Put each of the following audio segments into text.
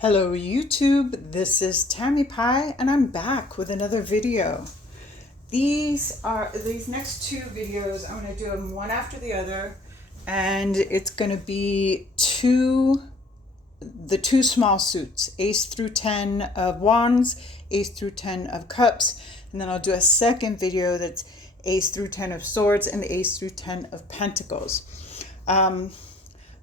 Hello YouTube, this is Tammy Pie and I'm back with another video. These next two videos, I'm going to do them one after the other, and it's going to be the two small suits, Ace through 10 of Wands, Ace through 10 of Cups, and then I'll do a second video that's Ace through 10 of Swords and Ace through 10 of Pentacles.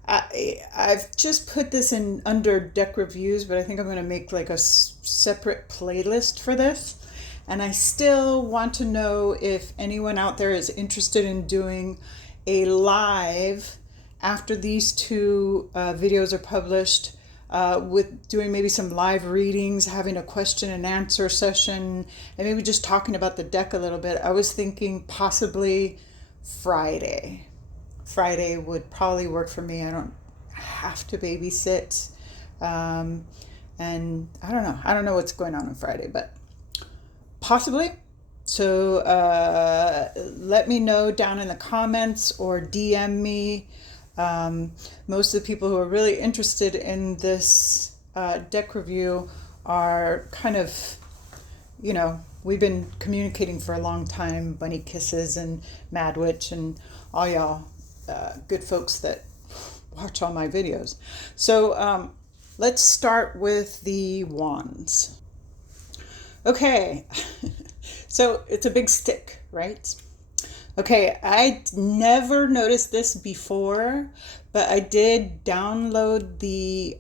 I've just put this in under deck reviews, but I think I'm going to make like a separate playlist for this. And I still want to know if anyone out there is interested in doing a live after these two videos are published, with doing maybe some live readings, having a question and answer session, and maybe just talking about the deck a little bit. I was thinking possibly Friday. Friday would probably work for me. I don't have to babysit. And I don't know. I don't know what's going on Friday, but possibly. So let me know down in the comments or DM me. Most of the people who are really interested in this deck review are kind of, we've been communicating for a long time. Bunny Kisses and Mad Witch and all y'all. Good folks that watch all my videos. So let's start with the wands. Okay, so it's a big stick, right? Okay, I never noticed this before, but I did download the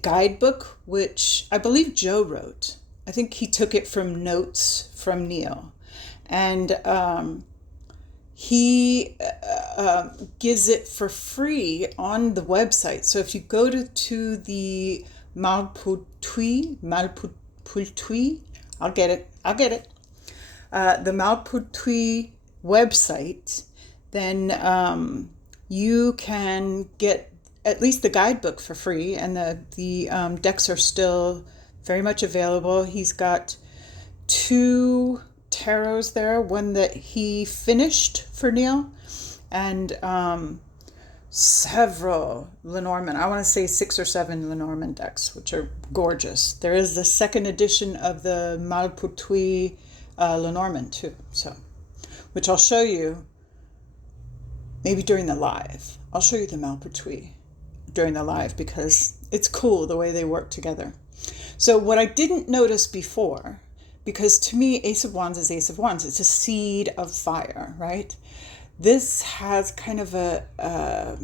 guidebook, which I believe Joe wrote. I think he took it from notes from Neil, and he gives it for free on the website. So if you go to the Malputui, I'll get it. The Malputui website, then you can get at least the guidebook for free, and the decks are still very much available. He's got two tarots there, one that he finished for Neil, and several Lenormand. I want to say 6 or 7 Lenormand decks, which are gorgeous. There is the second edition of the Malputui Lenormand too, so, which I'll show you maybe during the live. I'll show you the Malputui during the live because it's cool the way they work together. So what I didn't notice before, because to me, Ace of Wands is Ace of Wands. It's a seed of fire, right? This has kind of a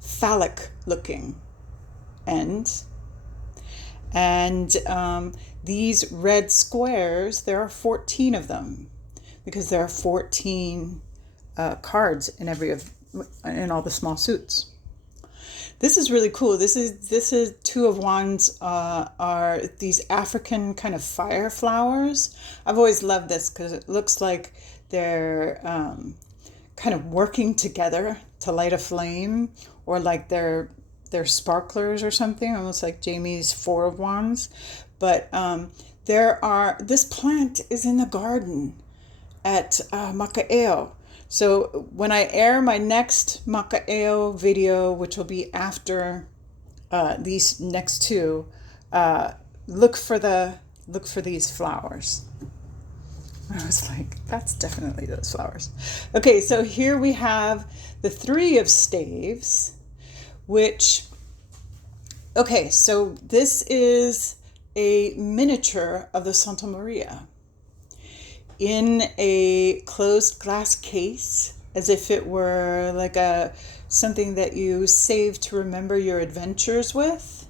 phallic looking end. And these red squares, there are 14 of them because there are 14 cards in all the small suits. This is really cool. This is Two of Wands are these African kind of fire flowers. I've always loved this because it looks like they're kind of working together to light a flame, or like they're sparklers or something, almost like Jamie's Four of Wands. But this plant is in the garden at Maka'eo. So when I air my next Maka'eo video, which will be after these next two, look for these flowers. I was like, that's definitely those flowers. Okay, so here we have the Three of Staves, which, okay, so this is a miniature of the Santa Maria in a closed glass case, as if it were like something that you save to remember your adventures with.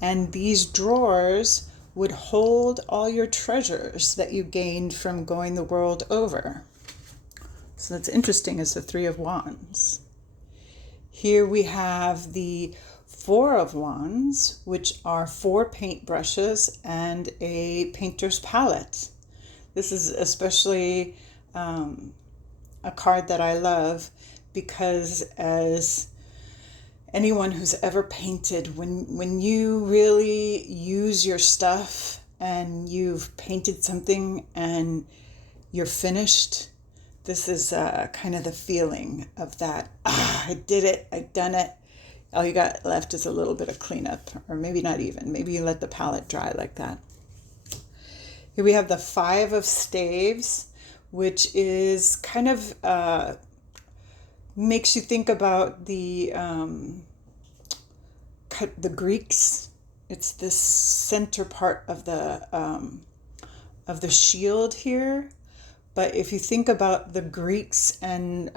And these drawers would hold all your treasures that you gained from going the world over. So that's interesting, as the Three of Wands. Here we have the Four of Wands, which are 4 paintbrushes and a painter's palette. This is especially a card that I love because, as anyone who's ever painted, when you really use your stuff and you've painted something and you're finished, this is kind of the feeling of that. I did it. I've done it. All you got left is a little bit of cleanup, or maybe not even. Maybe you let the palette dry like that. Here we have the 5 of staves, which is kind of makes you think about the Greeks. It's this center part of the shield here. But if you think about the Greeks and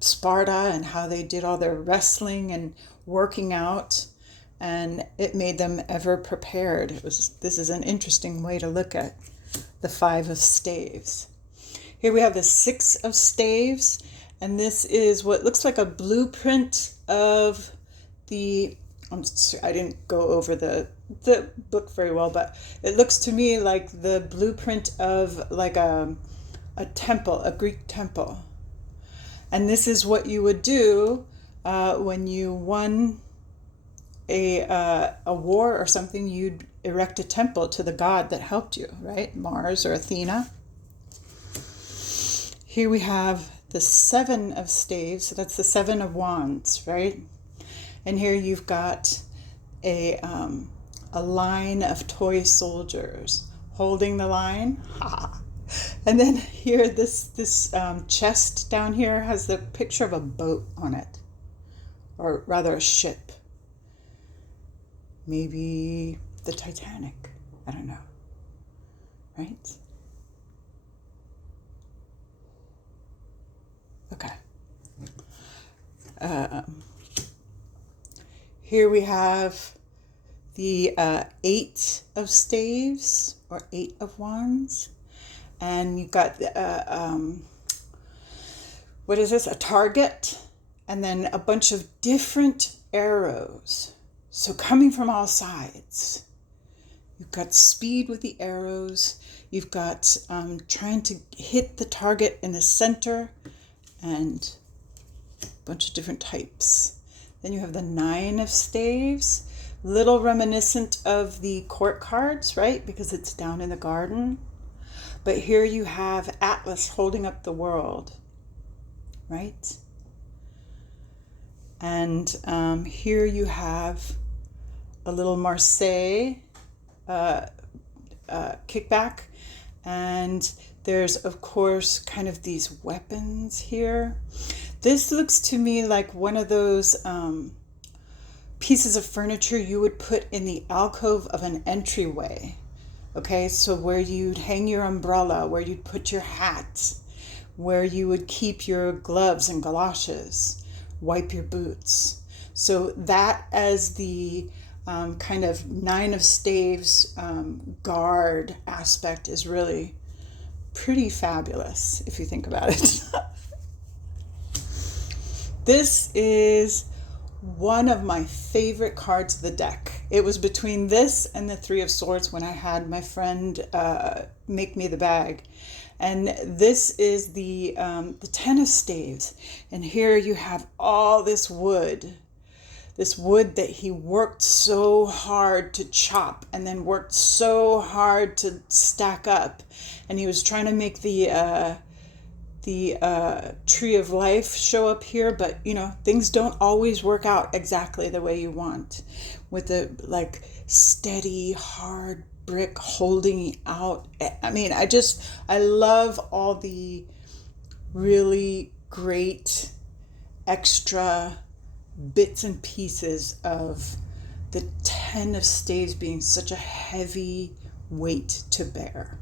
Sparta and how they did all their wrestling and working out, and it made them ever prepared. This is an interesting way to look at the 5 of staves. Here we have the 6 of staves, and this is what looks like a blueprint of the, I didn't go over the book very well, but it looks to me like the blueprint of like a temple, a Greek temple. And this is what you would do when you won a war or something. You'd erect a temple to the god that helped you, right? Mars or Athena. Here we have the 7 of staves. So that's the 7 of wands, right? And here you've got a line of toy soldiers holding the line. And then here, this chest down here has the picture of a boat on it, or rather a ship. Maybe the Titanic. I don't know. Right? Okay. Here we have the 8 of staves, or 8 of wands. And you've got, what is this? A target, and then a bunch of different arrows. So coming from all sides. You've got speed with the arrows. You've got trying to hit the target in the center, and a bunch of different types. Then you have the 9 of staves, little reminiscent of the court cards, right? Because it's down in the garden. But here you have Atlas holding up the world, right? And here you have a little Marseille kickback. And there's, of course, kind of these weapons here. This looks to me like one of those pieces of furniture you would put in the alcove of an entryway. Okay, so where you'd hang your umbrella, where you'd put your hat, where you would keep your gloves and galoshes, wipe your boots. So that as the kind of 9 of staves guard aspect is really pretty fabulous if you think about it. This is one of my favorite cards of the deck. It was between this and the 3 of swords when I had my friend make me the bag. And this is the 10 of staves. And here you have all this wood that he worked so hard to chop and then worked so hard to stack up. And he was trying to make the tree of life show up here, but you know, things don't always work out exactly the way you want, with the like steady hard brick holding out. I mean, I love all the really great extra bits and pieces of the 10 of staves being such a heavy weight to bear.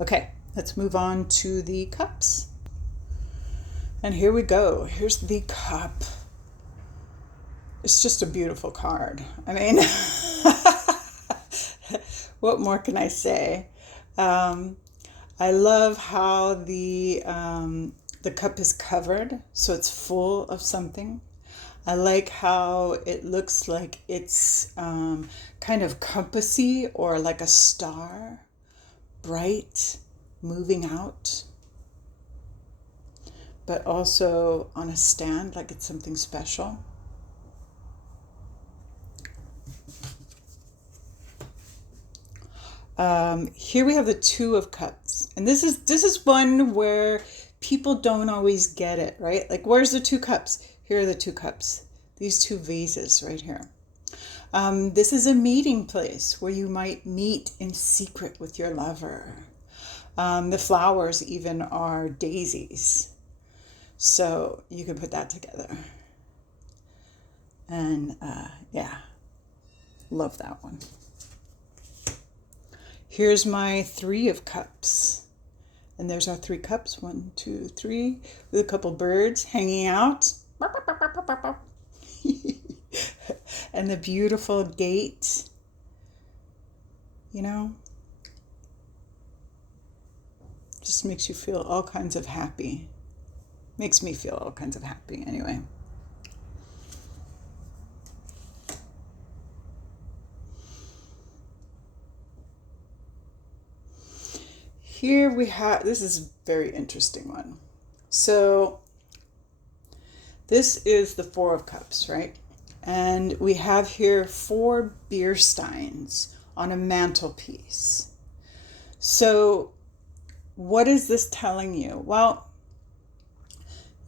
Okay, let's move on to the cups. And here we go. Here's the cup. It's just a beautiful card. I mean, what more can I say? I love how the cup is covered, so it's full of something. I like how it looks like it's kind of compassy, or like a star, bright, moving out, but also on a stand, like it's something special. Here we have the 2 of cups, and this is one where people don't always get it, right? Like, where's the 2 cups? Here are the 2 cups. these two vases right here. This is a meeting place where you might meet in secret with your lover. The flowers even are daisies. So you can put that together. And yeah, love that one. Here's my 3 of cups. And there's our 3 cups. 1, 2, 3. With a couple birds hanging out. And the beautiful gate. You know? Just makes you feel all kinds of happy. Makes me feel all kinds of happy anyway. Here we have, this is a very interesting one. So this is the 4 of cups, right? And we have here 4 beer steins on a mantelpiece. So what is this telling you? Well,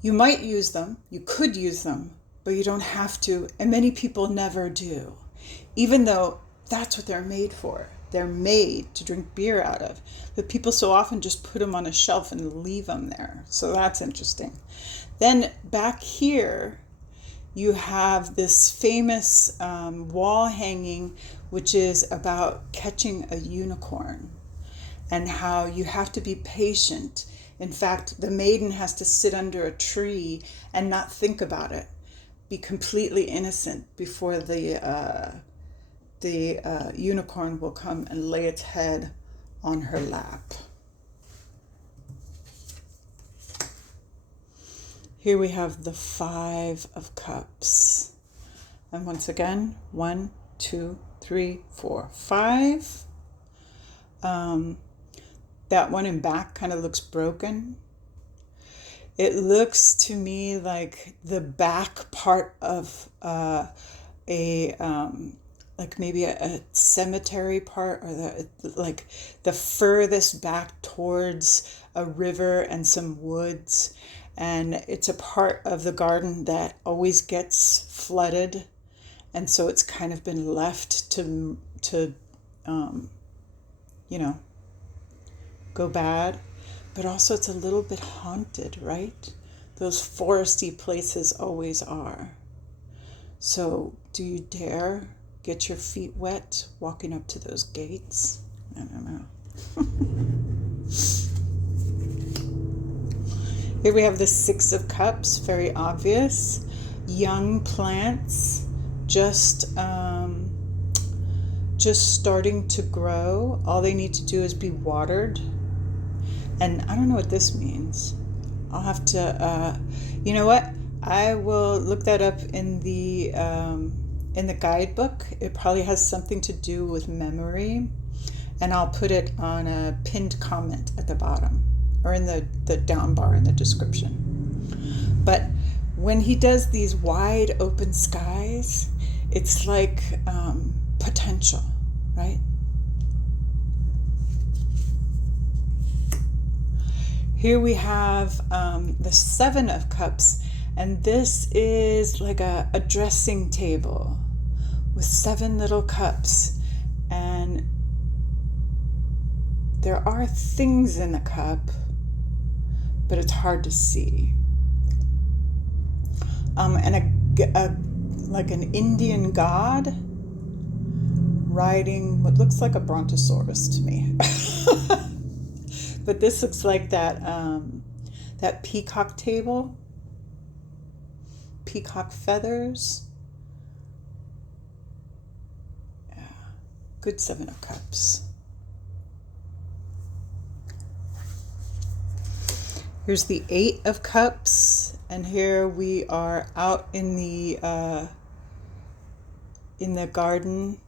you might use them, you could use them, but you don't have to, and many people never do, even though that's what they're made for. They're made to drink beer out of, but people so often just put them on a shelf and leave them there. So that's interesting. Then back here, you have this famous wall hanging, which is about catching a unicorn and how you have to be patient. In fact, the maiden has to sit under a tree and not think about it, be completely innocent before the unicorn will come and lay its head on her lap. Here we have the 5 of cups. And once again, 1, 2, 3, 4, 5. That one in back kind of looks broken. It looks to me like the back part of like maybe a cemetery part, or the furthest back towards a river and some woods. And it's a part of the garden that always gets flooded. And so it's kind of been left to go bad. But also it's a little bit haunted, right? Those foresty places always are. So do you dare get your feet wet walking up to those gates? I don't know. Here we have the 6 of cups, very obvious. Young plants, just starting to grow. All they need to do is be watered. And I don't know what this means. I'll have to, you know what? I will look that up in the guidebook. It probably has something to do with memory. And I'll put it on a pinned comment at the bottom, or in the down bar in the description. But when he does these wide open skies, it's like potential, right? Here we have the 7 of cups, and this is like a dressing table with 7 little cups, and there are things in the cup, but it's hard to see. And like an Indian god riding what looks like a brontosaurus to me. But this looks like that peacock table, peacock feathers. Yeah, good 7 of cups. Here's the 8 of cups, and here we are out in the garden,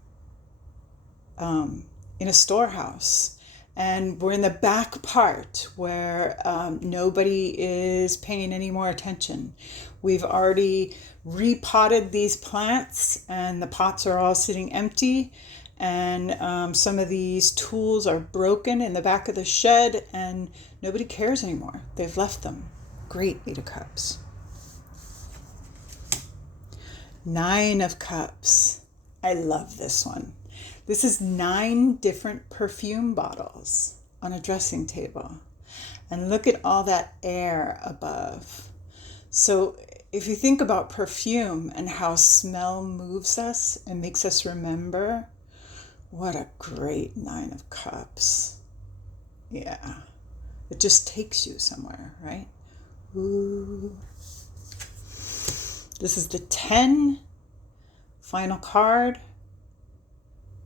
in a storehouse. And we're in the back part where nobody is paying any more attention. We've already repotted these plants, and the pots are all sitting empty. And some of these tools are broken in the back of the shed, and nobody cares anymore. They've left them. Great 8 of cups. Nine of Cups. I love this one. This is 9 different perfume bottles on a dressing table. And look at all that air above. So if you think about perfume and how smell moves us and makes us remember, what a great 9 of Cups. Yeah, it just takes you somewhere, right? Ooh. This is the 10, final card.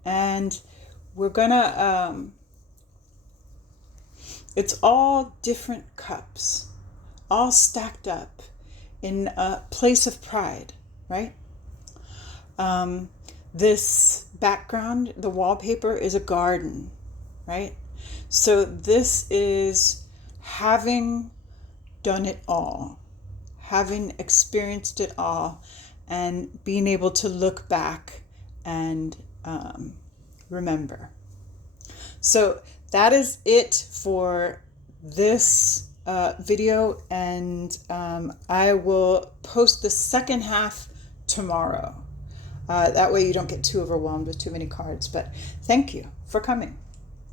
And we're gonna, it's all different cups, all stacked up in a place of pride, right? This background, the wallpaper, is a garden, right? So this is having done it all, having experienced it all, and being able to look back and remember. So that is it for this video, and I will post the second half tomorrow. That way you don't get too overwhelmed with too many cards. But thank you for coming.